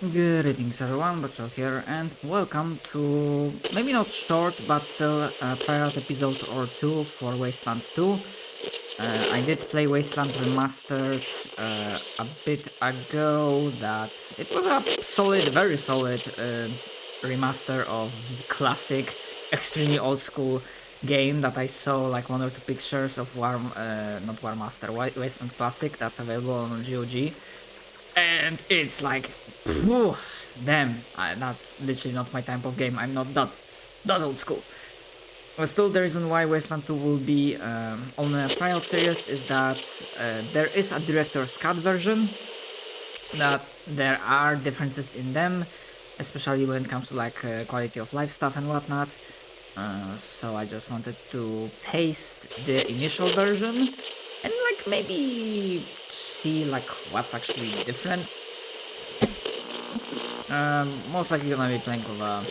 Greetings everyone, Butchel here, and welcome to maybe not short, but still a tryout episode or two for Wasteland 2. I did play Wasteland Remastered a bit ago. That it was a solid, very solid remaster of classic, extremely old school game that I saw like one or two pictures of not War Master, Wasteland Classic that's available on GOG. And it's like, phew, damn, that's literally not my type of game. I'm not that old school. But still, the reason why Wasteland 2 will be on a tryout series is that there is a director's cut version, that there are differences in them, especially when it comes to like quality of life stuff and whatnot. So I just wanted to taste the initial version and like maybe see like what's actually different. Most likely gonna be playing with a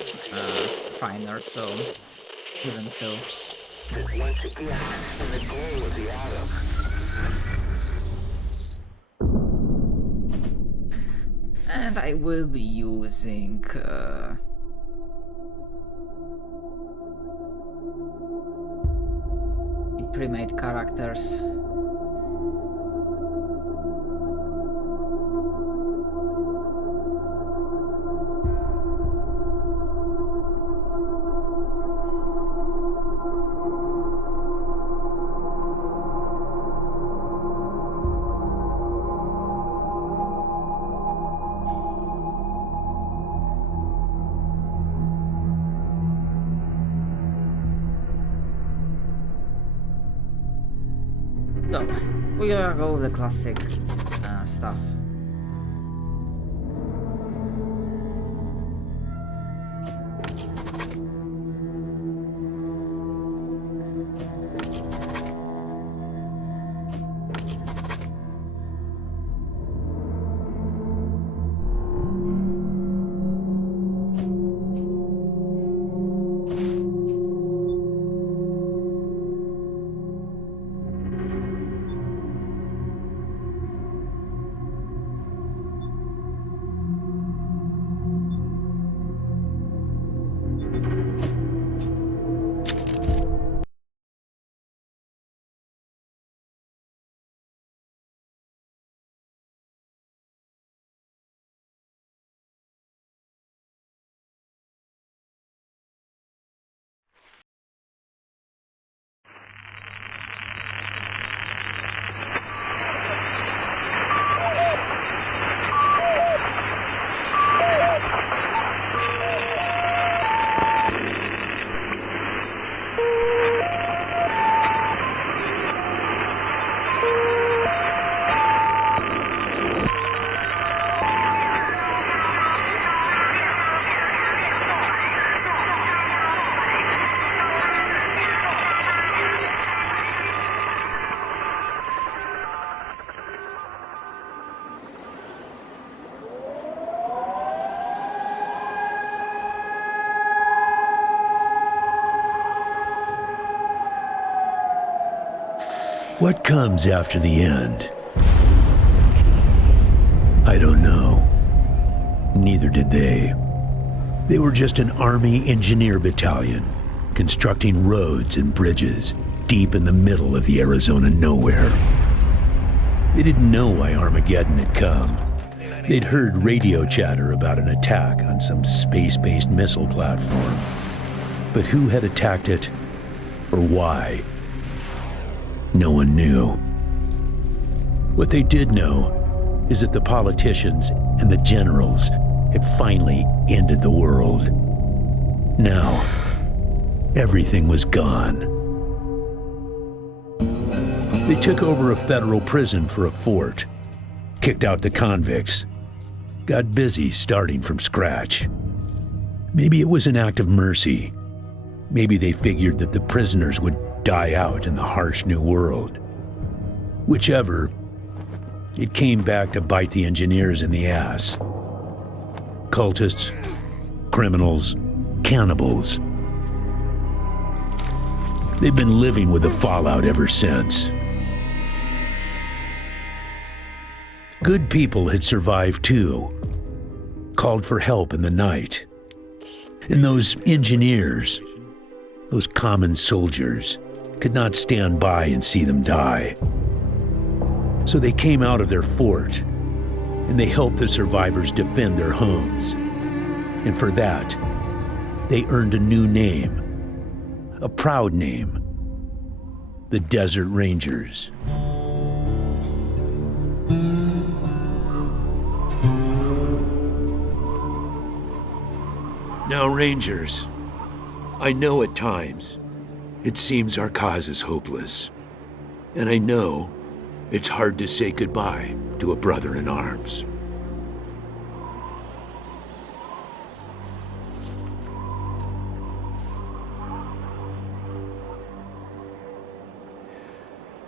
trainer, so even still. Once again, in the glow of the atom. And I will be using pre-made characters. So, we're gonna go with the classic stuff. What comes after the end? I don't know. Neither did they. They were just an Army engineer battalion, constructing roads and bridges deep in the middle of the Arizona nowhere. They didn't know why Armageddon had come. They'd heard radio chatter about an attack on some space-based missile platform. But who had attacked it, or why? No one knew. What they did know is that the politicians and the generals had finally ended the world. Now, everything was gone. They took over a federal prison for a fort, kicked out the convicts, got busy starting from scratch. Maybe it was an act of mercy. Maybe they figured that the prisoners would die out in the harsh new world. Whichever, it came back to bite the engineers in the ass. Cultists, criminals, cannibals. They've been living with the fallout ever since. Good people had survived too. called for help in the night. And those engineers, those common soldiers, could not stand by and see them die. So they came out of their fort, and they helped the survivors defend their homes. And for that, they earned a new name, a proud name, the Desert Rangers. Now, Rangers, I know at times it seems our cause is hopeless, and I know it's hard to say goodbye to a brother in arms.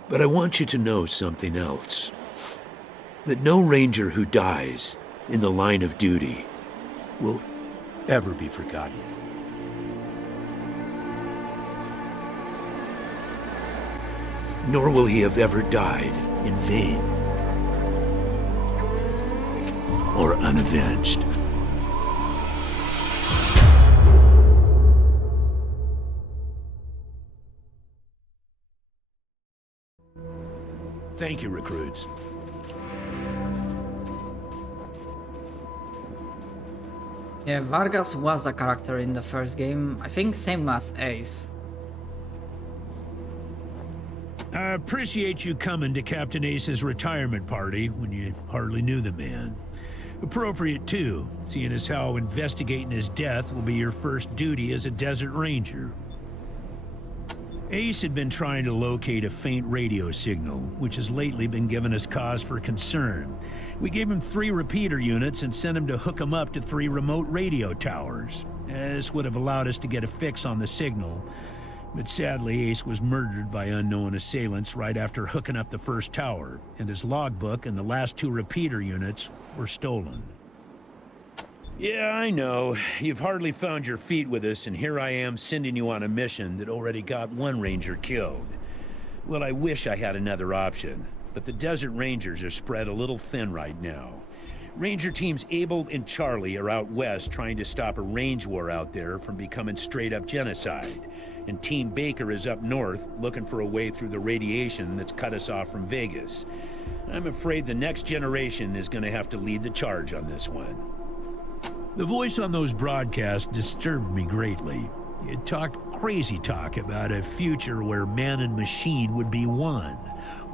But I want you to know something else. That no Ranger who dies in the line of duty will ever be forgotten. Nor will he have ever died in vain or unavenged. Thank you, recruits. Yeah, Vargas was a character in the first game, I think same as Ace. I appreciate you coming to Captain Ace's retirement party when you hardly knew the man. Appropriate too, seeing as how investigating his death will be your first duty as a Desert Ranger. Ace had been trying to locate a faint radio signal, which has lately been giving us cause for concern. We gave him 3 repeater units and sent him to hook them up to 3 remote radio towers. This would have allowed us to get a fix on the signal, but sadly Ace was murdered by unknown assailants right after hooking up the first tower, and his logbook and the last 2 repeater units were stolen. Yeah, I know. You've hardly found your feet with us, and here I am sending you on a mission that already got 1 Ranger killed. Well, I wish I had another option, but the Desert Rangers are spread a little thin right now. Ranger teams Abel and Charlie are out west trying to stop a range war out there from becoming straight-up genocide, and Team Baker is up north looking for a way through the radiation that's cut us off from Vegas. I'm afraid the next generation is going to have to lead the charge on this one. The voice on those broadcasts disturbed me greatly. It talked crazy talk about a future where man and machine would be one.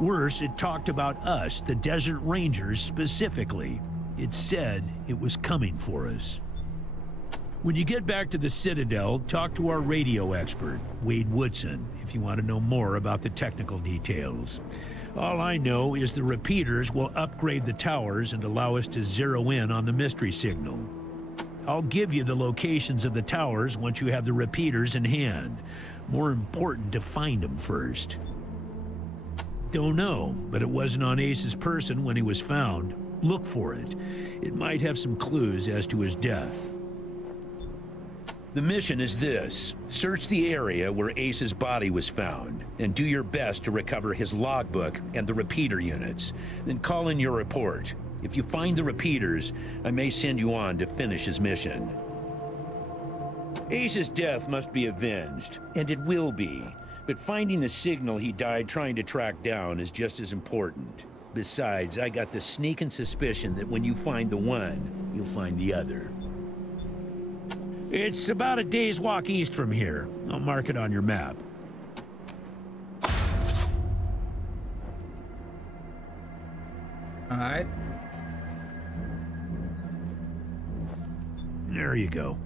Worse, it talked about us, the Desert Rangers, specifically. It said it was coming for us. When you get back to the Citadel, talk to our radio expert, Wade Woodson, if you want to know more about the technical details. All I know is the repeaters will upgrade the towers and allow us to zero in on the mystery signal. I'll give you the locations of the towers once you have the repeaters in hand. More important to find them first. Don't know, but it wasn't on Ace's person when he was found. Look for it. It might have some clues as to his death. The mission is this. Search the area where Ace's body was found, and do your best to recover his logbook and the repeater units. Then call in your report. If you find the repeaters, I may send you on to finish his mission. Ace's death must be avenged, and it will be. But finding the signal he died trying to track down is just as important. Besides, I got the sneaking suspicion that when you find the one, you'll find the other. It's about a day's walk east from here. I'll mark it on your map. Alright. There you go.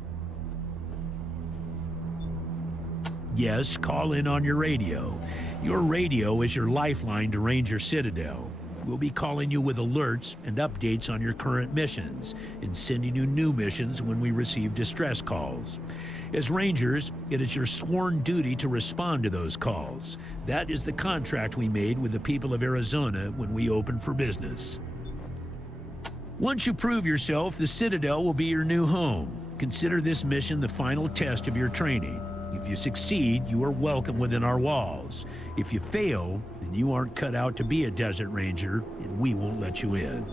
Yes, call in on your radio. Your radio is your lifeline to Ranger Citadel. We'll be calling you with alerts and updates on your current missions, and sending you new missions when we receive distress calls. As Rangers, it is your sworn duty to respond to those calls. That is the contract we made with the people of Arizona when we opened for business. Once you prove yourself, the Citadel will be your new home. Consider this mission the final test of your training. If you succeed, you are welcome within our walls. If you fail, then you aren't cut out to be a Desert Ranger, and we won't let you in.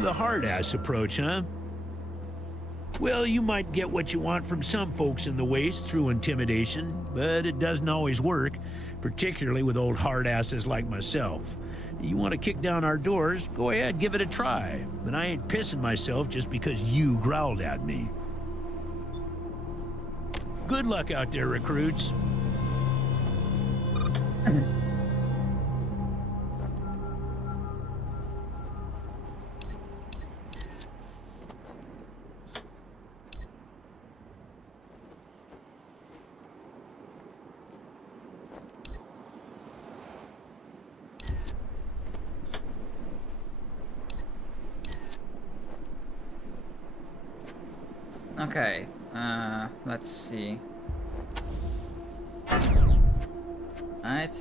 The hard-ass approach, huh? Well, you might get what you want from some folks in the Waste through intimidation, but it doesn't always work, particularly with old hard-asses like myself. You want to kick down our doors, go ahead, give it a try. But I ain't pissing myself just because you growled at me. Good luck out there, recruits. Okay, let's see. Right.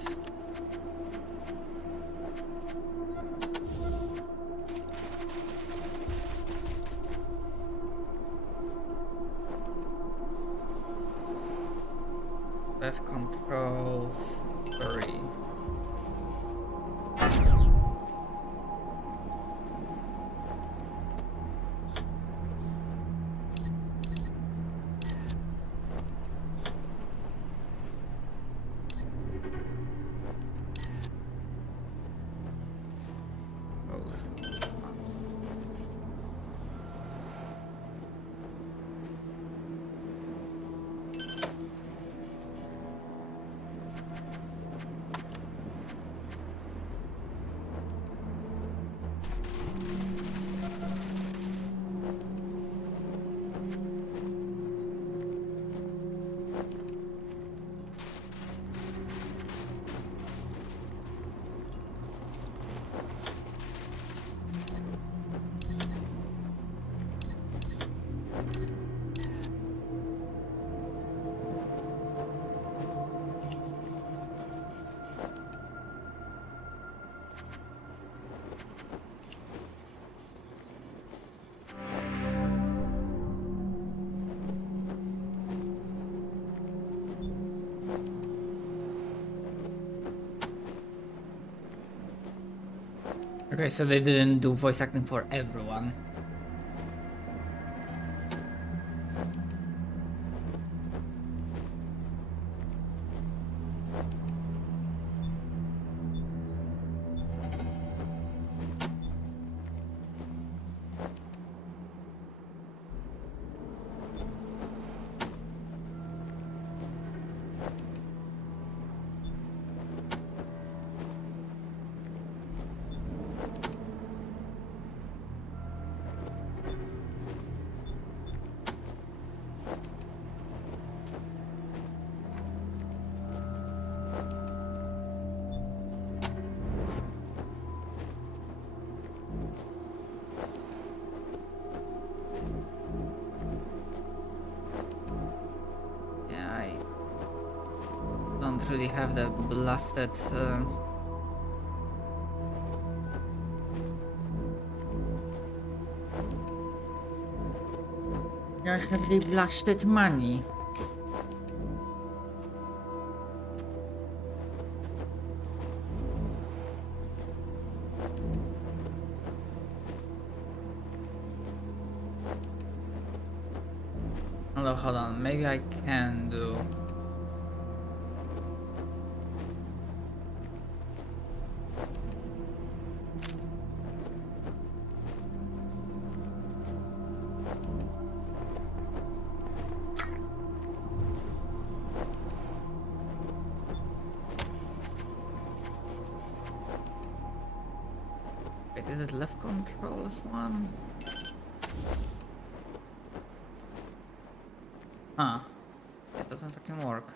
Left control 3. Okay, so they didn't do voice acting for everyone. Don't really have the blasted I have the blasted money. Although, hold on, maybe I can do. Wait, is it left controls one? Huh. It doesn't fucking work.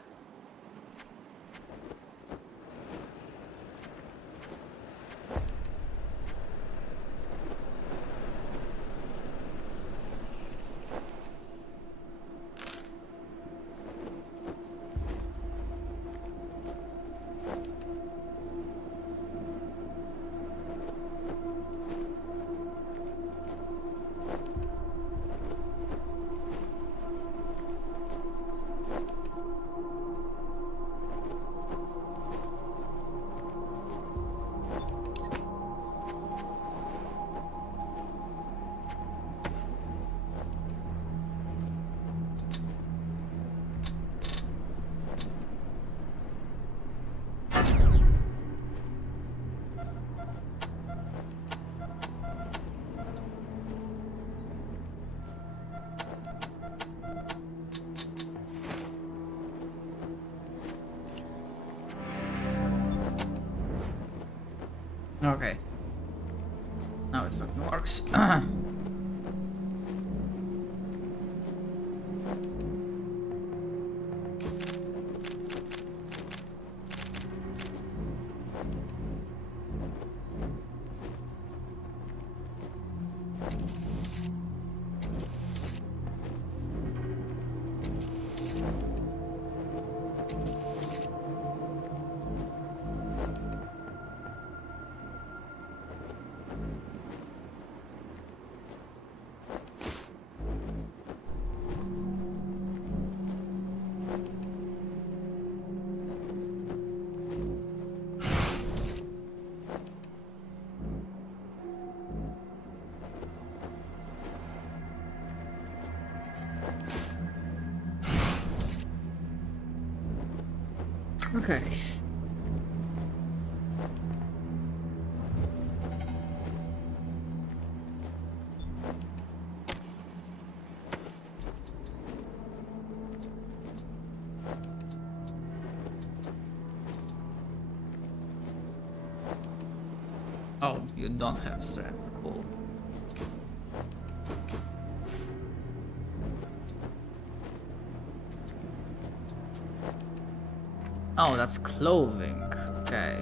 Okay. Now it fucking works. Okay. Oh, you don't have strength. Cool. Oh, that's clothing. Okay.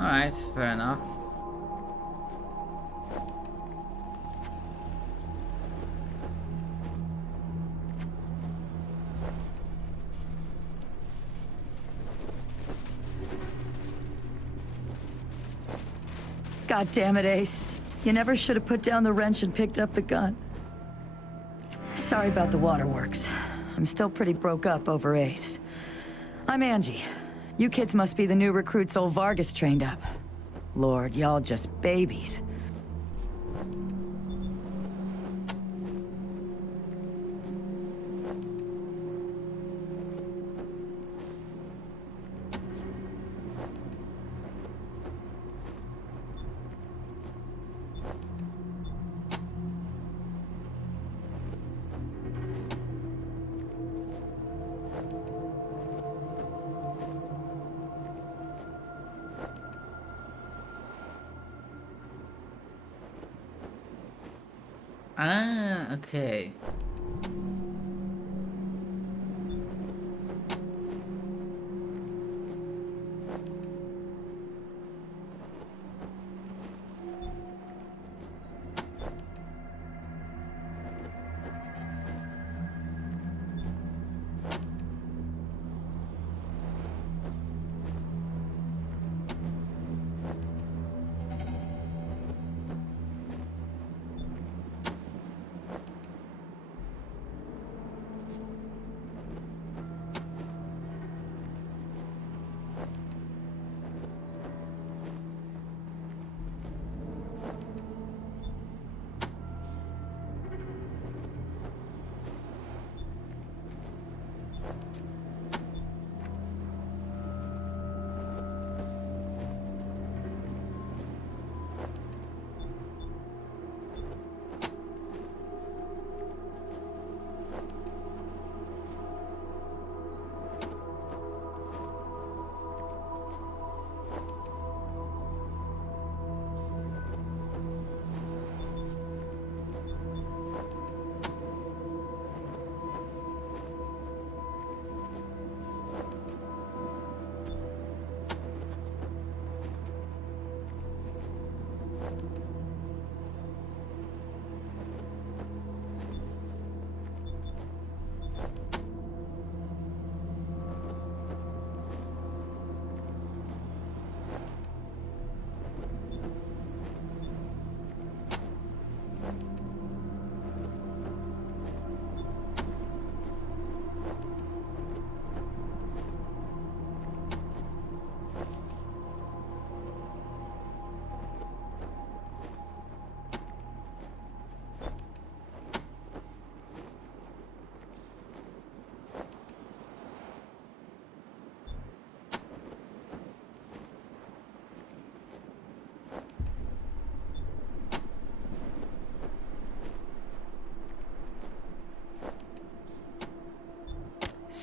Alright, fair enough. God damn it, Ace. You never should have put down the wrench and picked up the gun. Sorry about the waterworks. I'm still pretty broke up over Ace. I'm Angie. You kids must be the new recruits old Vargas trained up. Lord, y'all just babies. Ah, okay.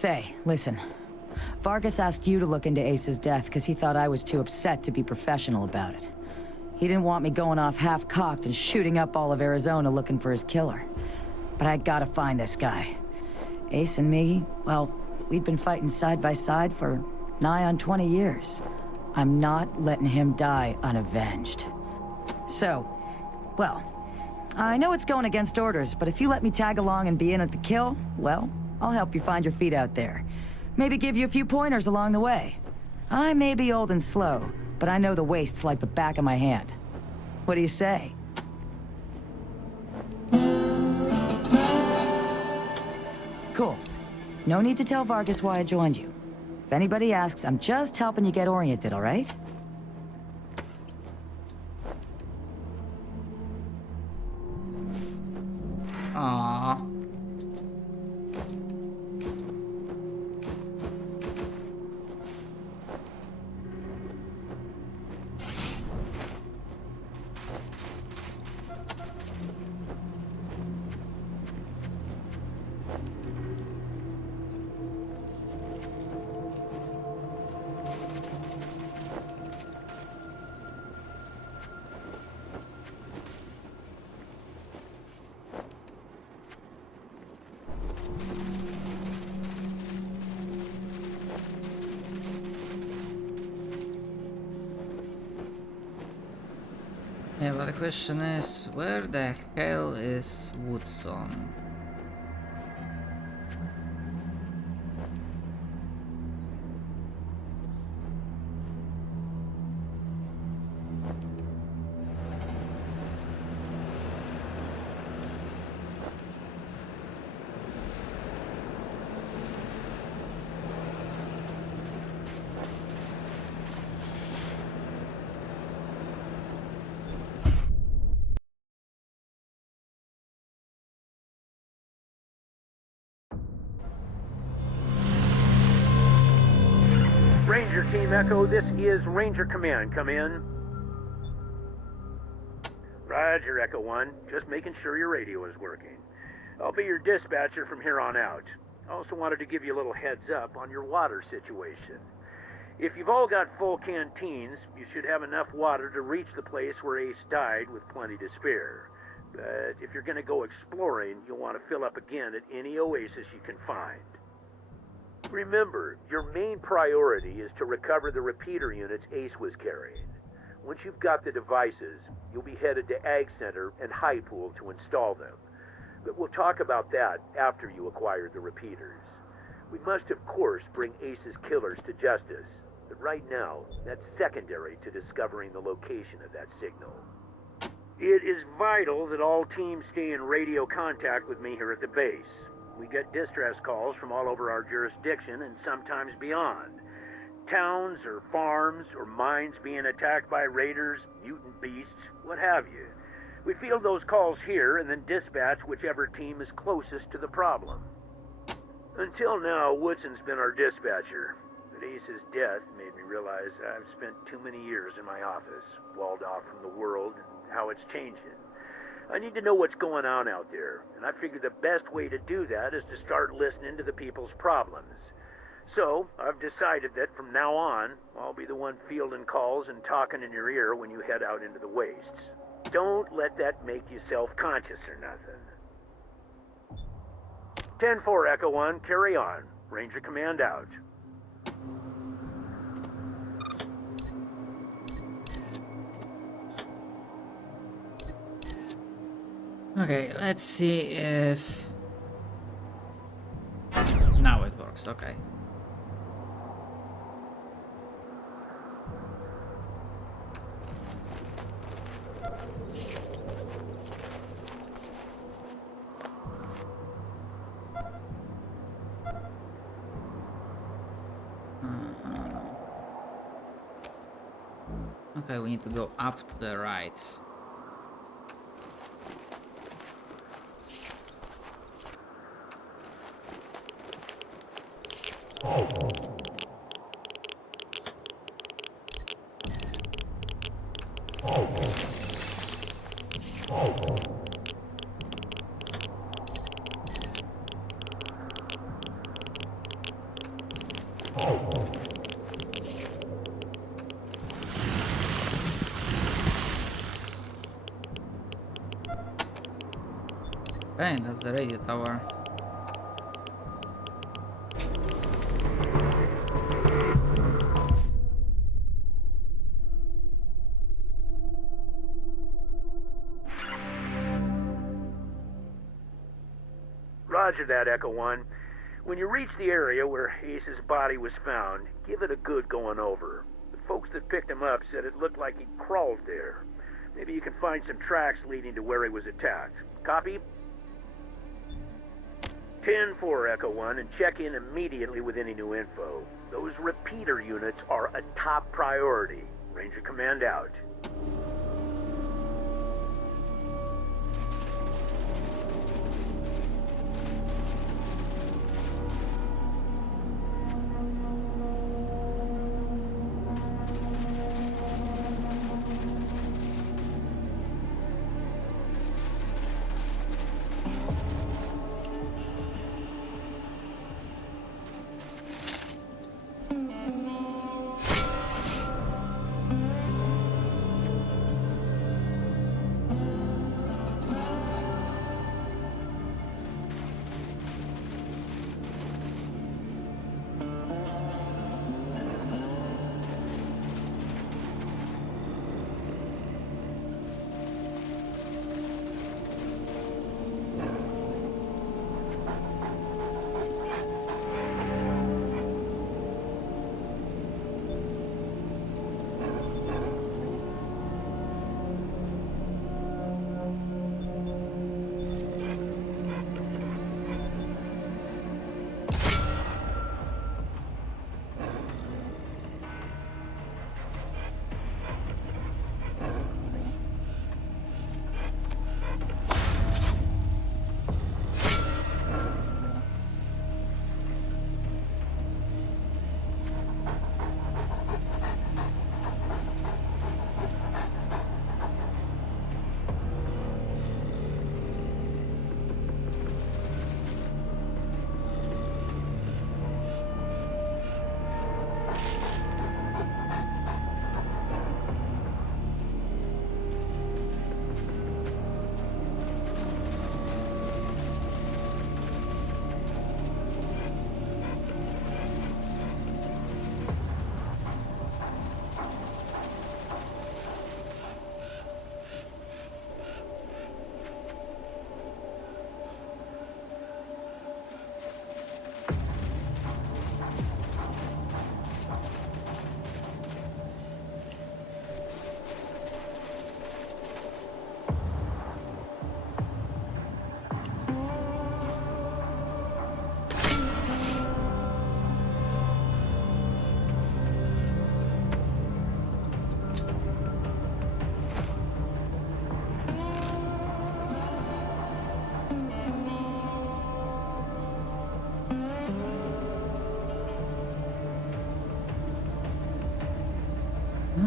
say, listen. Vargas asked you to look into Ace's death because he thought I was too upset to be professional about it. He didn't want me going off half-cocked and shooting up all of Arizona looking for his killer. But I gotta find this guy. Ace and me, well, we've been fighting side by side for nigh on 20 years. I'm not letting him die unavenged. So, well, I know it's going against orders, but if you let me tag along and be in at the kill, well, I'll help you find your feet out there. Maybe give you a few pointers along the way. I may be old and slow, but I know the wastes like the back of my hand. What do you say? Cool. No need to tell Vargas why I joined you. If anybody asks, I'm just helping you get oriented, all right? Aww. Yeah, but the question is, where the hell is Woodson? Ranger Team Echo, this is Ranger Command. Come in. Roger, Echo 1. Just making sure your radio is working. I'll be your dispatcher from here on out. I also wanted to give you a little heads up on your water situation. If you've all got full canteens, you should have enough water to reach the place where Ace died with plenty to spare. But if you're going to go exploring, you'll want to fill up again at any oasis you can find. Remember, your main priority is to recover the repeater units Ace was carrying. Once you've got the devices, you'll be headed to Ag Center and High Pool to install them. But we'll talk about that after you acquire the repeaters. We must, of course, bring Ace's killers to justice. But right now, that's secondary to discovering the location of that signal. It is vital that all teams stay in radio contact with me here at the base. We get distress calls from all over our jurisdiction and sometimes beyond. Towns or farms or mines being attacked by raiders, mutant beasts, what have you. We field those calls here and then dispatch whichever team is closest to the problem. Until now, Woodson's been our dispatcher. But Ace's death made me realize I've spent too many years in my office, walled off from the world and how it's changing. I need to know what's going on out there, and I figure the best way to do that is to start listening to the people's problems. So, I've decided that from now on, I'll be the one fielding calls and talking in your ear when you head out into the wastes. Don't let that make you self-conscious or nothing. 10-4, Echo 1, carry on. Ranger Command out. Okay, let's see if... Now it works, okay. Okay, we need to go up to the right. Okay, that's the radio tower. Roger that, Echo 1. When you reach the area where Ace's body was found, give it a good going over. The folks that picked him up said it looked like he crawled there. Maybe you can find some tracks leading to where he was attacked. Copy? 10-4, Echo 1, and check in immediately with any new info. Those repeater units are a top priority. Ranger Command out.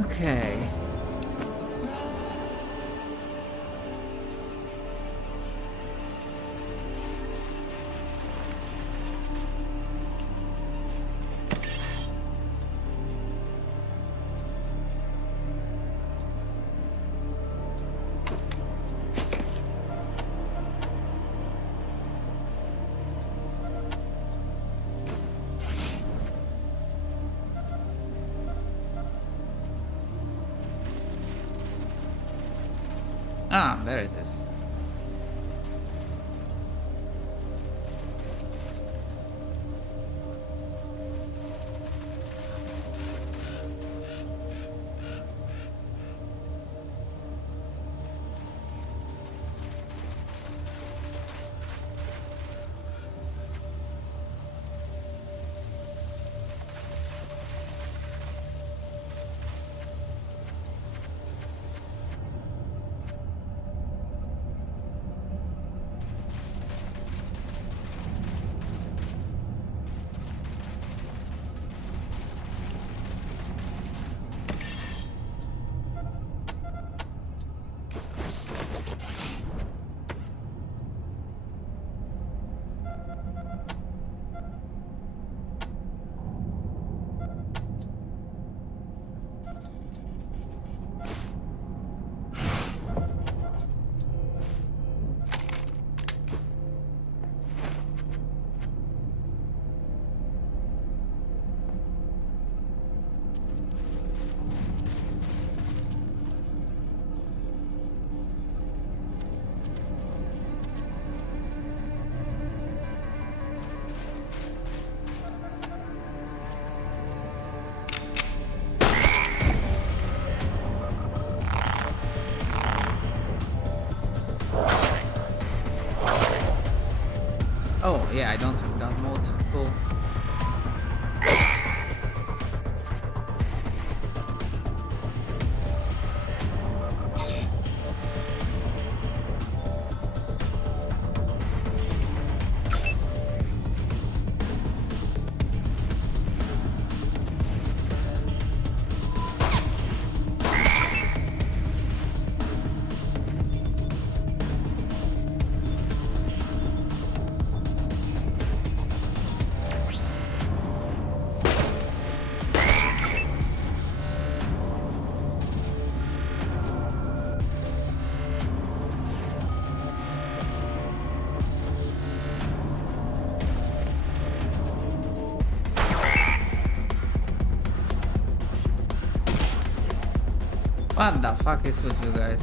Okay. Ah, there it is. Oh, yeah, I don't have God mode. Cool. What the fuck is with you guys?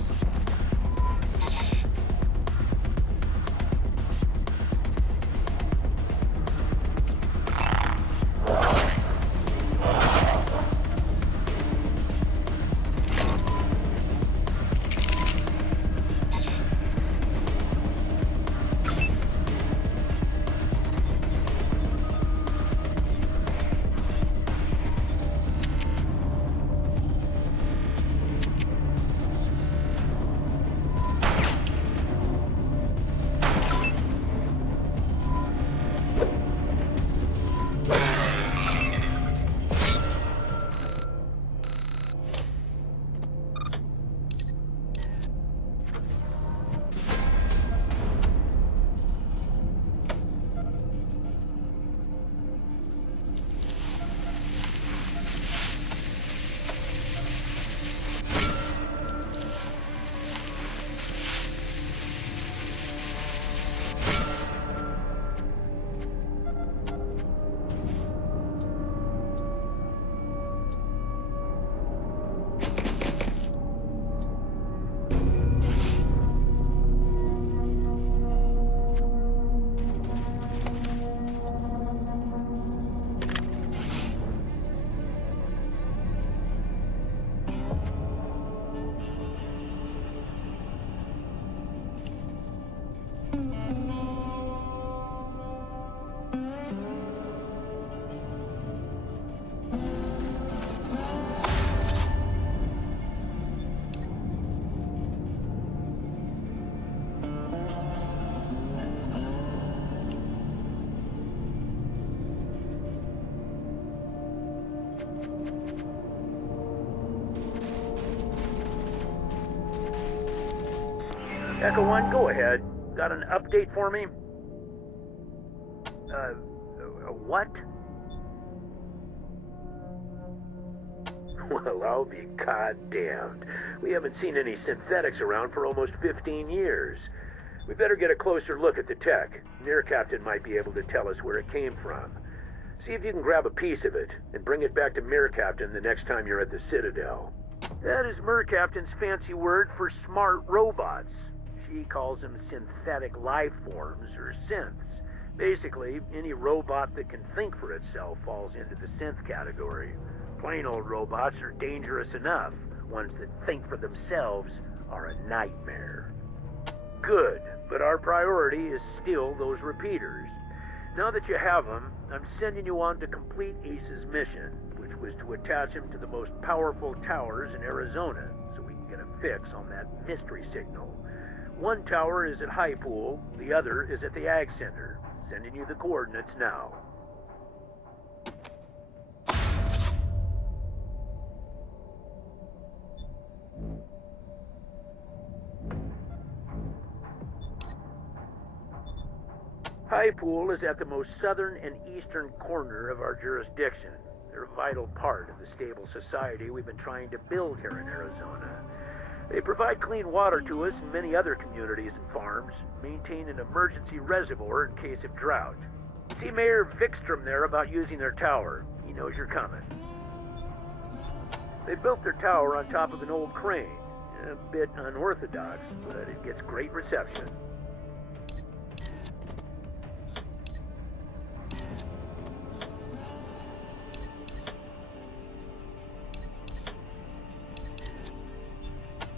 Echo 1, go ahead. Got an update for me? What? Well, I'll be goddamned. We haven't seen any synthetics around for almost 15 years. We better get a closer look at the tech. Near Captain might be able to tell us where it came from. See if you can grab a piece of it and bring it back to Mir Captain the next time you're at the Citadel. That is Mir Captain's fancy word for smart robots. She calls them synthetic life forms, or synths. Basically, any robot that can think for itself falls into the synth category. Plain old robots are dangerous enough. Ones that think for themselves are a nightmare. Good, but our priority is still those repeaters. Now that you have them, I'm sending you on to complete Ace's mission, which was to attach him to the most powerful towers in Arizona, so we can get a fix on that mystery signal. One tower is at High Pool, the other is at the Ag Center. Sending you the coordinates now. High Pool is at the most southern and eastern corner of our jurisdiction. They're a vital part of the stable society we've been trying to build here in Arizona. They provide clean water to us and many other communities and farms, maintain an emergency reservoir in case of drought. See Mayor Vikstrom there about using their tower. He knows you're coming. They built their tower on top of an old crane. A bit unorthodox, but it gets great reception.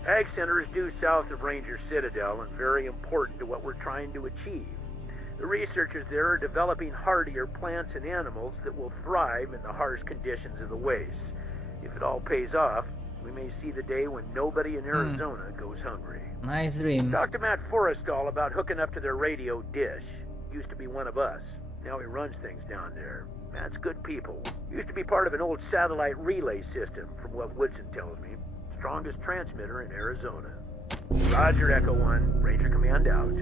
Ag Center is due south of Ranger Citadel and very important to what we're trying to achieve. The researchers there are developing hardier plants and animals that will thrive in the harsh conditions of the waste. If it all pays off, we may see the day when nobody in Arizona goes hungry. Nice dream. Talked to Matt Forrestal about hooking up to their radio dish. Used to be one of us. Now he runs things down there. Matt's good people. Used to be part of an old satellite relay system, from what Woodson tells me. Strongest transmitter in Arizona. Roger, Echo 1. Ranger Command out.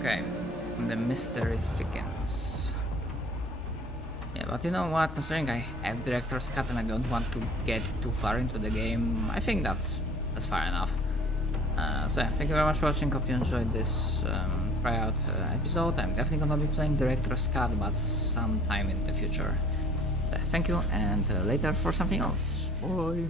Okay, the mystery thickens. Yeah, but you know what, considering I have director's cut and I don't want to get too far into the game, I think that's fair enough. So yeah, thank you very much for watching, hope you enjoyed this tryout episode. I'm definitely gonna be playing director's cut, but sometime in the future. So, thank you, and later for something else. Bye!